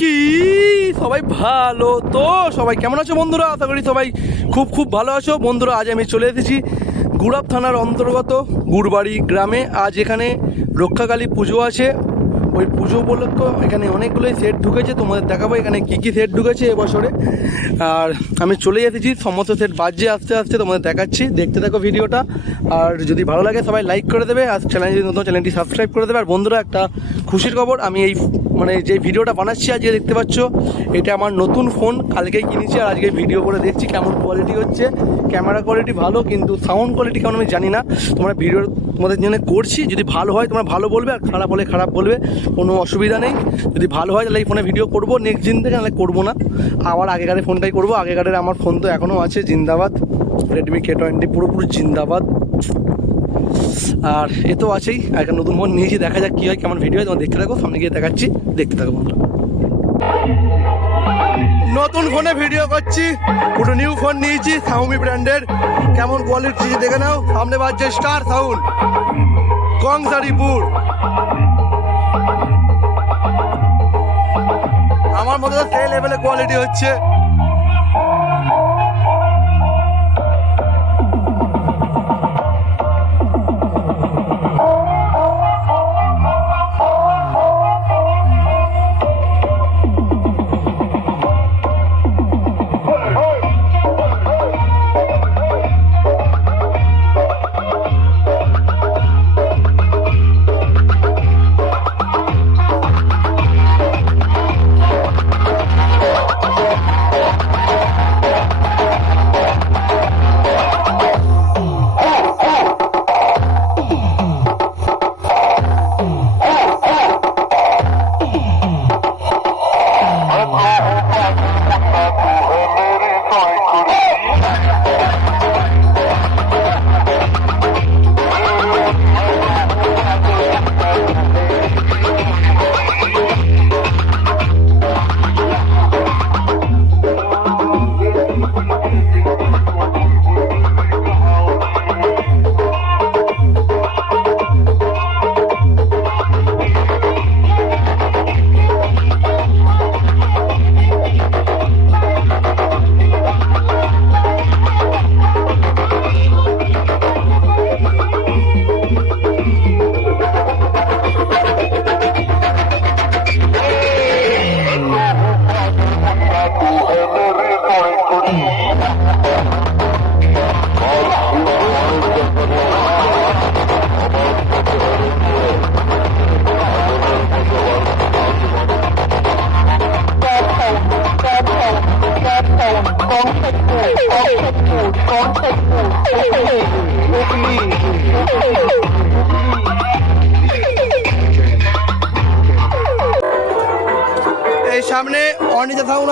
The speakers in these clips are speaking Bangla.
কি? সবাই ভালো তো? সবাই কেমন আছো বন্ধুরা? আশা করি সবাই খুব খুব ভালো আছো। বন্ধুরা, আজ আমি চলে এসেছি গুড়াপ থানার অন্তর্গত গুড়বাড়ি গ্রামে। আজ এখানে রক্ষাকালী পুজো আছে। ওই পুজো উপলক্ষ এখানে অনেকগুলোই সেট ঢুকেছে। তোমাদের দেখাবো এখানে কী কী সেট ঢুকেছে এবছরে। আর আমি চলে এসেছি। সমস্ত সেট বাজছে আস্তে আস্তে, তোমাদের দেখাচ্ছি। দেখতে থাকো ভিডিওটা। আর যদি ভালো লাগে, সবাই লাইক করে দেবে। আর চ্যানেল যদি নতুন চ্যানেলটি সাবস্ক্রাইব করে দেবে। আর বন্ধুরা, একটা খুশির খবর, আমি এই মানে যে ভিডিওটা বানাচ্ছি আজকে দেখতে পাচ্ছ, এটা আমার নতুন ফোন কালকেই কিনেছি আর আজকে ভিডিও করে দেখছি কেমন কোয়ালিটি হচ্ছে। ক্যামেরা কোয়ালিটি ভালো, কিন্তু সাউন্ড কোয়ালিটি কেমন আমি জানি না। তোমরা ভিডিও তোমাদের জন্য করছি, যদি ভালো হয় তোমরা ভালো বলবে, আর খারাপ হলে খারাপ বলবে, কোনো অসুবিধা নেই। যদি ভালো হয় তাহলে এই ফোনে ভিডিও করব নেক্সট দিন থেকে নাহলে করব না। আবার আগেকারের ফোনটাই করব, আগেকারের আমার ফোন তো এখনও আছে, জিন্দাবাদ। রেডমি কে টোয়েন্টি পুরোপুরি জিন্দাবাদ। আর এ তো আছেই, একটা নতুন ফোন নিয়েছি, দেখা যাক কী হয়, কেমন ভিডিও হয়, তোমার দেখতে থাকো, সামনে গিয়ে দেখাচ্ছি, দেখতে থাকো বন্ধুরা। নতুন ফোনে ভিডিও করছি পুরো নিউ ফোন নিয়েছি সাউমি ব্র্যান্ডের কেমন কোয়ালিটি দেখে নাও, সামনে বাজছে স্টার সাউন্ড কংসারিপুর আমার মধ্যে সেই লেভেলে কোয়ালিটি হচ্ছে।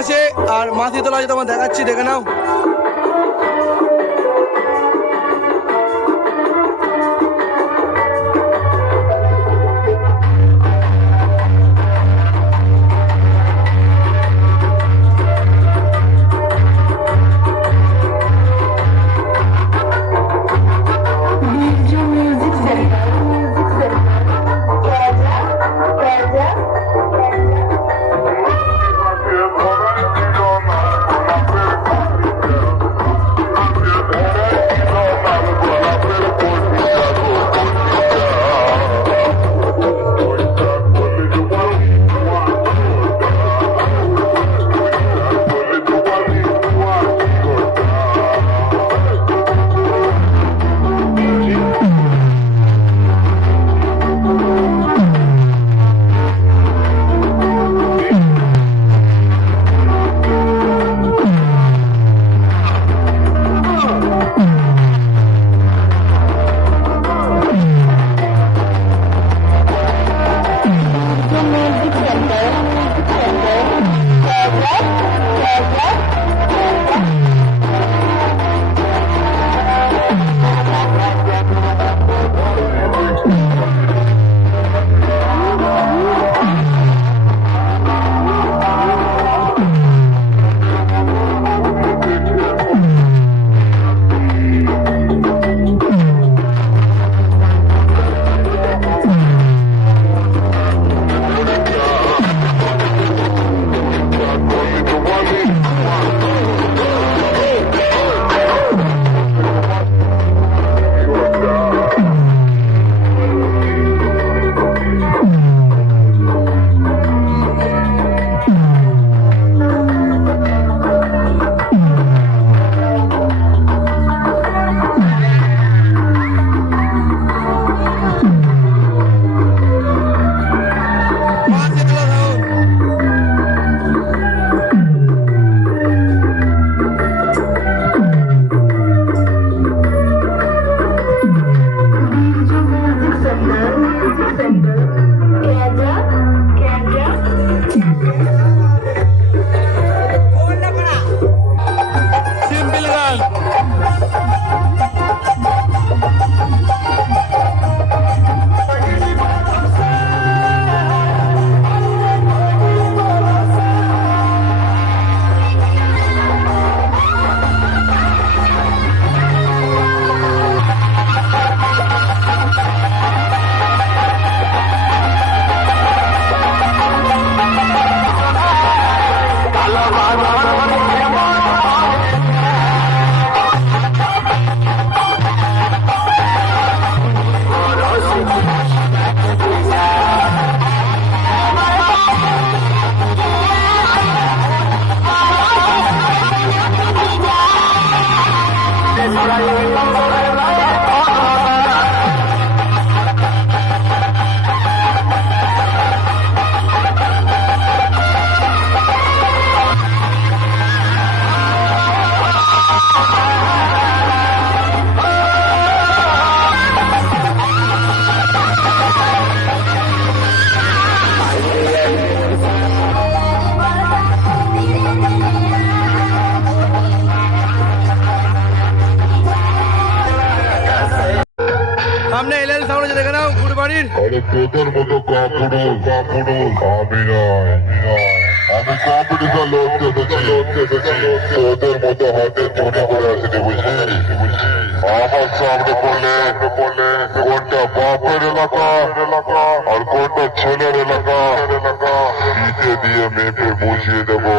আছে আর মাসিতলা আছে তোমার দেখাচ্ছি দেখে নাও। সামনে গুড়বাড়ির আরে তোদের মতো পড়লে কোনটা বাপের এলাকা আর ছেলের এলাকা? দিতে দিয়ে মেপে বুঝিয়ে দেবো।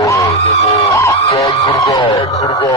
চল দুর্গা দুর্গা।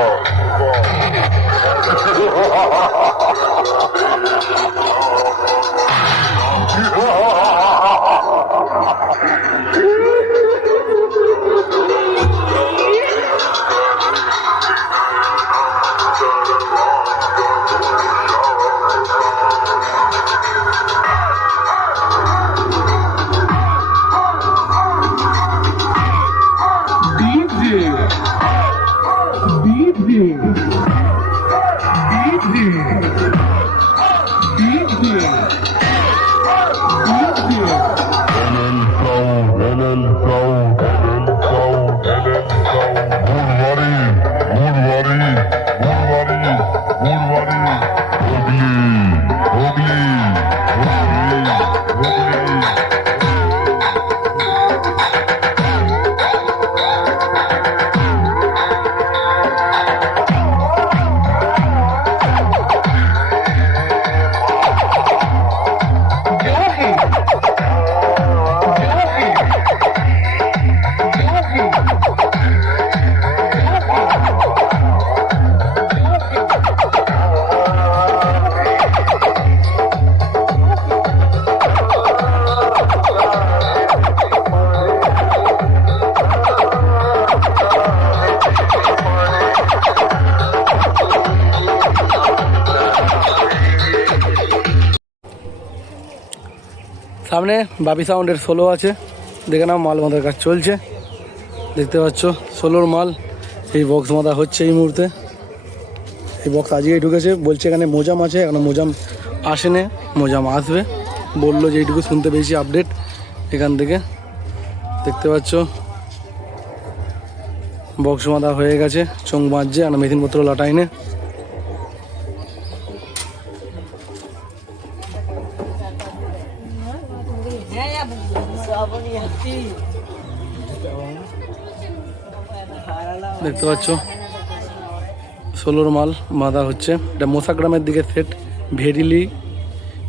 সামনে বাবি সাউন্ডের সোলো আছে। দেখে নাও মাল বাঁধার কাজ চলছে। দেখতে পাচ্ছ সোলোর মাল। এই বক্স বাঁধা হচ্ছে এই মুহূর্তে। এই বক্স আজকেই ঢুকেছে। বলছে এখানে মোজাম আছে, এখানে মোজাম আসেনে। মোজাম আসবে। বলল যে এইটুকু শুনতে পেয়েছি আপডেট এখান থেকে। দেখতে পাচ্ছ বক্স বাঁধা হয়ে গেছে, চোখ বাঁধছে, আর মেশিনপত্র লাটাইনে। দেখতে পাচ্ছ? ষোলোর মাল বাঁধা হচ্ছে। এটা মশাগ্রামের দিকে সেট ভেরিলি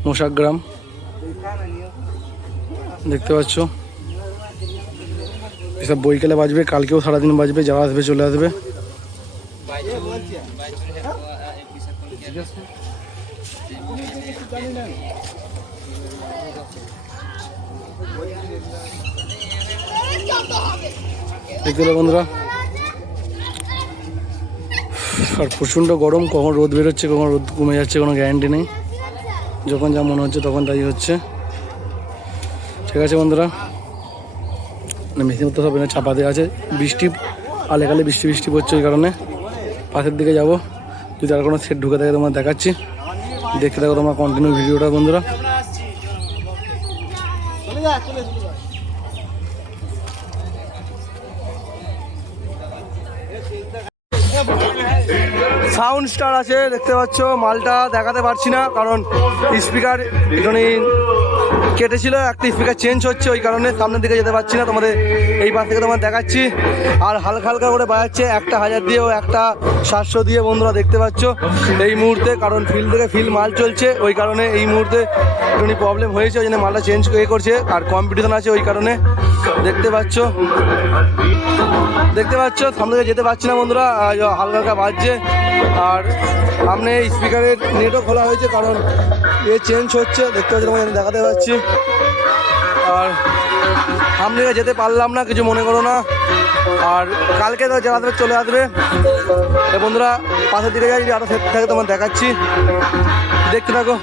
মশাগ্রাম। দেখতে পাচ্ছ? এসব বইকালে বাজবে? কালকেও সারাদিন বাজবে, যারা আসবে চলে আসবে। দেখতে বন্ধুরা। আর প্রচণ্ড গরম, কখন রোদ বেরোচ্ছে, কখন রোদ কমে যাচ্ছে, কোনো গ্যারান্টি নেই। যখন যা মনে হচ্ছে, তখন তাই হচ্ছে। ঠিক আছে বন্ধুরা। না মেশিন তো সব এনে দেওয়া আছে। বৃষ্টি, আলে কালে বৃষ্টি বৃষ্টি পড়ছে ওই কারণে। পাশের দিকে যাব। যদি আর কোনো সেট ঢুকে থাকে তোমার দেখাচ্ছি। দেখতে থাকো তোমার কন্টিনিউ ভিডিওটা বন্ধুরা। সাউন্ড স্টার আছে দেখতে পাচ্ছ মালটা দেখাতে পারছি না কারণ স্পিকার এখানে কেটেছিল, একটা স্পিকার চেঞ্জ হচ্ছে, ওই কারণে সামনের দিকে যেতে পারছি না, তোমাদের এই পাশ থেকে তোমার দেখাচ্ছি। আর হালকা হালকা করে বাজাচ্ছে, একটা হাজার দিয়ে ও একটা সাতশো দিয়ে বন্ধুরা দেখতে পাচ্ছ এই মুহূর্তে, কারণ ফিল্ড থেকে ফিল্ড মাল চলছে, ওই কারণে এই মুহূর্তে একটুখানি প্রবলেম হয়েছে, ওই জন্য মালটা চেঞ্জ এ করছে, আর কম্পিটিশন আছে ওই কারণে দেখতে পাচ্ছ। দেখতে পাচ্ছ, সামনে যেতে পারছি না বন্ধুরা হালকা হালকা বাজছে, আর সামনে স্পিকারের নেটও খোলা হয়েছে, কারণ এ চেঞ্জ হচ্ছে, দেখতে পাচ্ছি তোমাকে দেখাতে পাচ্ছি আর সামনে যেতে পারলাম না, কিছু মনে করো না। আর কালকে তো যারা চলে আসবে। বন্ধুরা, পাশের দিকে যাই আরও সেট থাকে তোমার দেখাচ্ছি। দেখতে থাকো।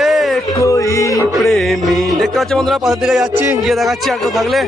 এ প্রেমী। দেখতে পাচ্ছ বন্ধুরা, পাশের দিকে যাচ্ছি, গিয়ে দেখাচ্ছি আর কেউ থাকলে।